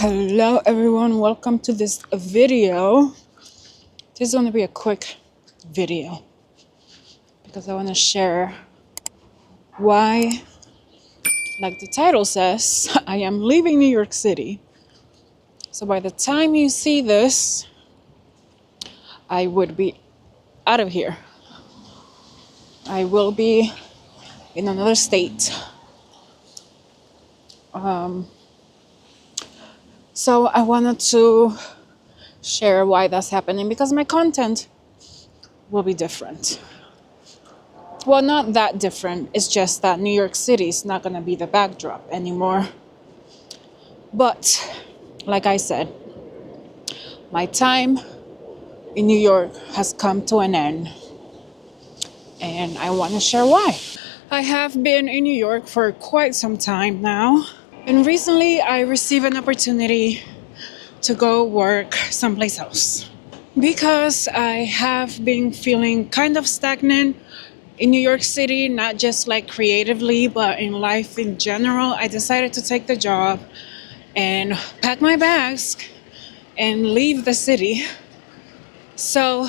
Hello everyone, welcome to this video. This is going to be a quick video because I want to share why, like the title says, I am leaving New York City. So by the time you see this, I would be out of here. I will be in another state. So I wanted to share why that's happening because my content will be different. Well, not that different. It's just that New York City is not going to be the backdrop anymore. But, like I said, my time in New York has come to an end. And I want to share why. I have been in New York for quite some time now. And recently I received an opportunity to go work someplace else. Because I have been feeling kind of stagnant in New York City, not just like creatively, but in life in general, I decided to take the job and pack my bags and leave the city. So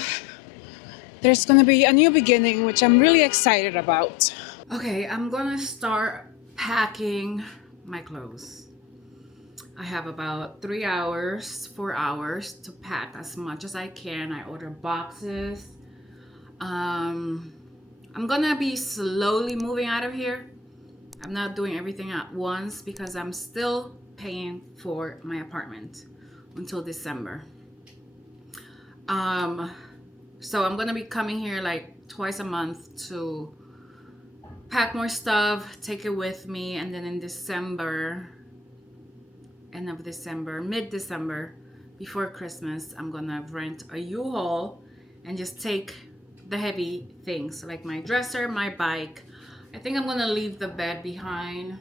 there's gonna be a new beginning, which I'm really excited about. Okay, I'm gonna start packing my clothes. I have about 3 hours, 4 hours to pack as much as I can. I order boxes. I'm gonna be slowly moving out of here. I'm not doing everything at once because I'm still paying for my apartment until December. So I'm gonna be coming here like twice a month to pack more stuff, take it with me, and then in December, end of December, mid-December, before Christmas, I'm gonna rent a U-Haul and just take the heavy things like my dresser, my bike. I think I'm gonna leave the bed behind.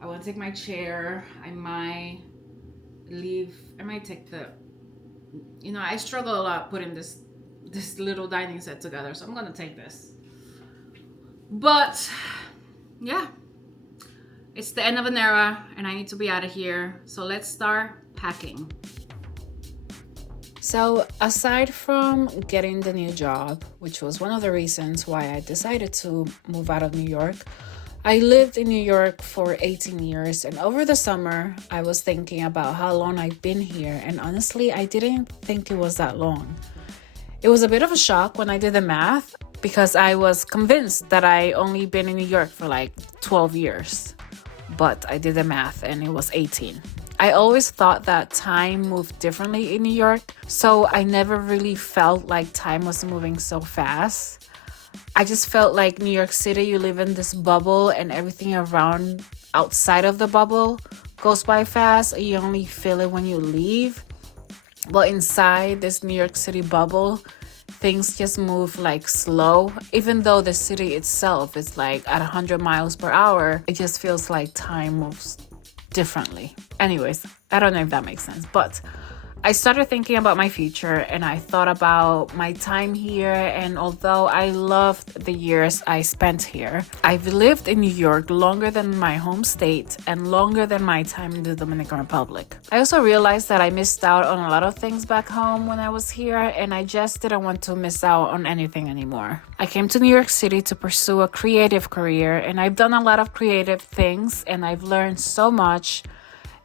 I want to take my chair. I might take I struggle a lot putting this little dining set together, so I'm gonna take this. But yeah, it's the end of an era and I need to be out of here. So let's start packing. So aside from getting the new job, which was one of the reasons why I decided to move out of New York, I lived in New York for 18 years, and over the summer, I was thinking about how long I've been here, and honestly, I didn't think it was that long. It was a bit of a shock when I did the math, because I was convinced that I only been in New York for like 12 years, but I did the math and it was 18. I always thought that time moved differently in New York, so I never really felt like time was moving so fast. I just felt like New York City, you live in this bubble and everything around outside of the bubble goes by fast. You only feel it when you leave. But inside this New York City bubble, things just move like slow. Even though the city itself is like at 100 miles per hour, it just feels like time moves differently. Anyways, I don't know if that makes sense, but I started thinking about my future and I thought about my time here, and although I loved the years I spent here, I've lived in New York longer than my home state and longer than my time in the Dominican Republic. I also realized that I missed out on a lot of things back home when I was here, and I just didn't want to miss out on anything anymore. I came to New York City to pursue a creative career, and I've done a lot of creative things and I've learned so much.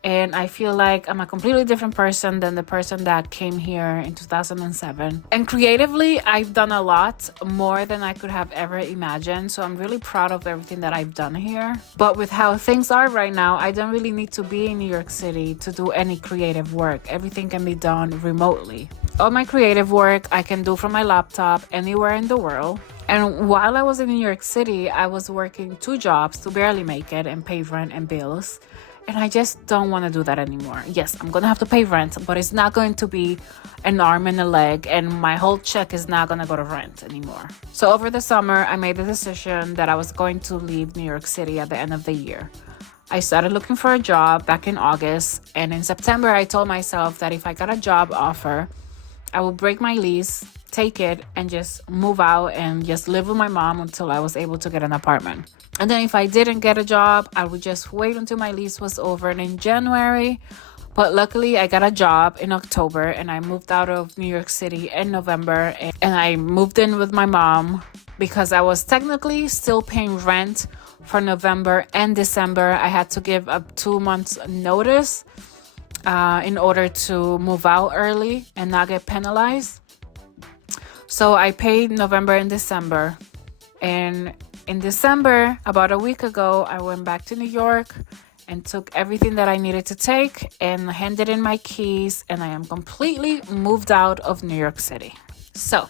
And I feel like I'm a completely different person than the person that came here in 2007. And creatively, I've done a lot more than I could have ever imagined. So I'm really proud of everything that I've done here. But with how things are right now, I don't really need to be in New York City to do any creative work. Everything can be done remotely. All my creative work I can do from my laptop anywhere in the world. And while I was in New York City, I was working 2 jobs to barely make it and pay rent and bills. And I just don't want to do that anymore. Yes, I'm going to have to pay rent, but it's not going to be an arm and a leg, and my whole check is not going to go to rent anymore. So over the summer, I made the decision that I was going to leave New York City at the end of the year. I started looking for a job back in August, and in September, I told myself that if I got a job offer, I will break my lease, take it and just move out and just live with my mom until I was able to get an apartment. And then if I didn't get a job, I would just wait until my lease was over in January. But luckily, I got a job in October, and I moved out of New York City in November. And I moved in with my mom because I was technically still paying rent for November and December. I had to give a 2 months notice in order to move out early and not get penalized. So I paid November and December. And in December, about a week ago, I went back to New York and took everything that I needed to take and handed in my keys, and I am completely moved out of New York City. So,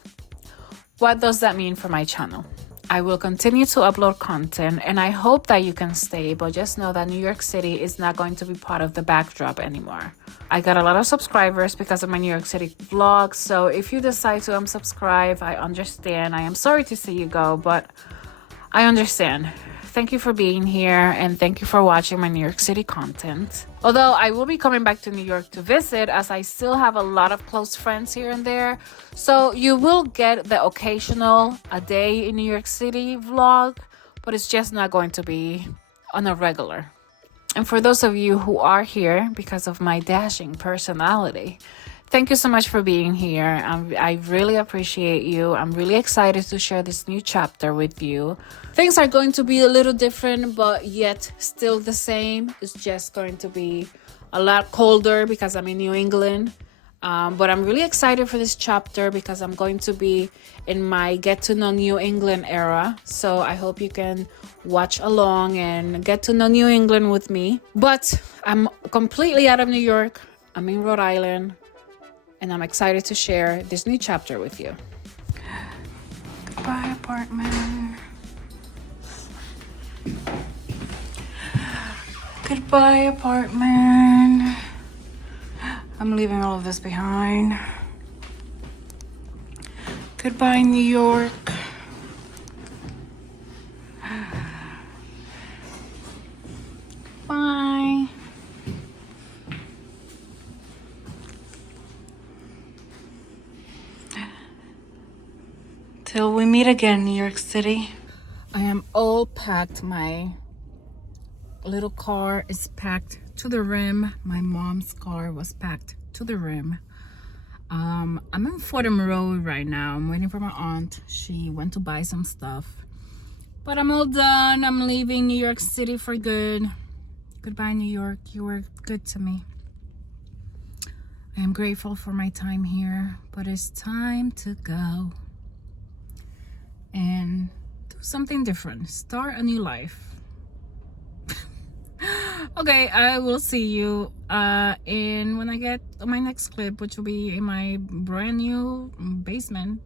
what does that mean for my channel? I will continue to upload content, and I hope that you can stay, but just know that New York City is not going to be part of the backdrop anymore. I got a lot of subscribers because of my New York City vlogs, so if you decide to unsubscribe, I understand. I am sorry to see you go, but I understand. Thank you for being here, and thank you for watching my New York City content. Although I will be coming back to New York to visit, as I still have a lot of close friends here and there. So you will get the occasional a day in New York City vlog, but it's just not going to be on a regular. And for those of you who are here because of my dashing personality, thank you so much for being here. I really appreciate you. I'm really excited to share this new chapter with you. Things are going to be a little different, but yet still the same. It's just going to be a lot colder because I'm in New England. But I'm really excited for this chapter because I'm going to be in my get to know New England era. So I hope you can watch along and get to know New England with me. But I'm completely out of New York. I'm in Rhode Island. And I'm excited to share this new chapter with you. Goodbye, apartment. Goodbye, apartment. I'm leaving all of this behind. Goodbye, New York. Bye. Till we meet again, New York City. I am all packed. My little car is packed to the rim. My mom's car was packed to the rim. I'm in Fordham Road right now. I'm waiting for my aunt. She went to buy some stuff. But I'm all done. I'm leaving New York City for good. Goodbye, New York. You were good to me. I am grateful for my time here, but it's time to go and do something different. Start a new life. Okay, I will see you when I get my next clip, which will be in my brand new basement.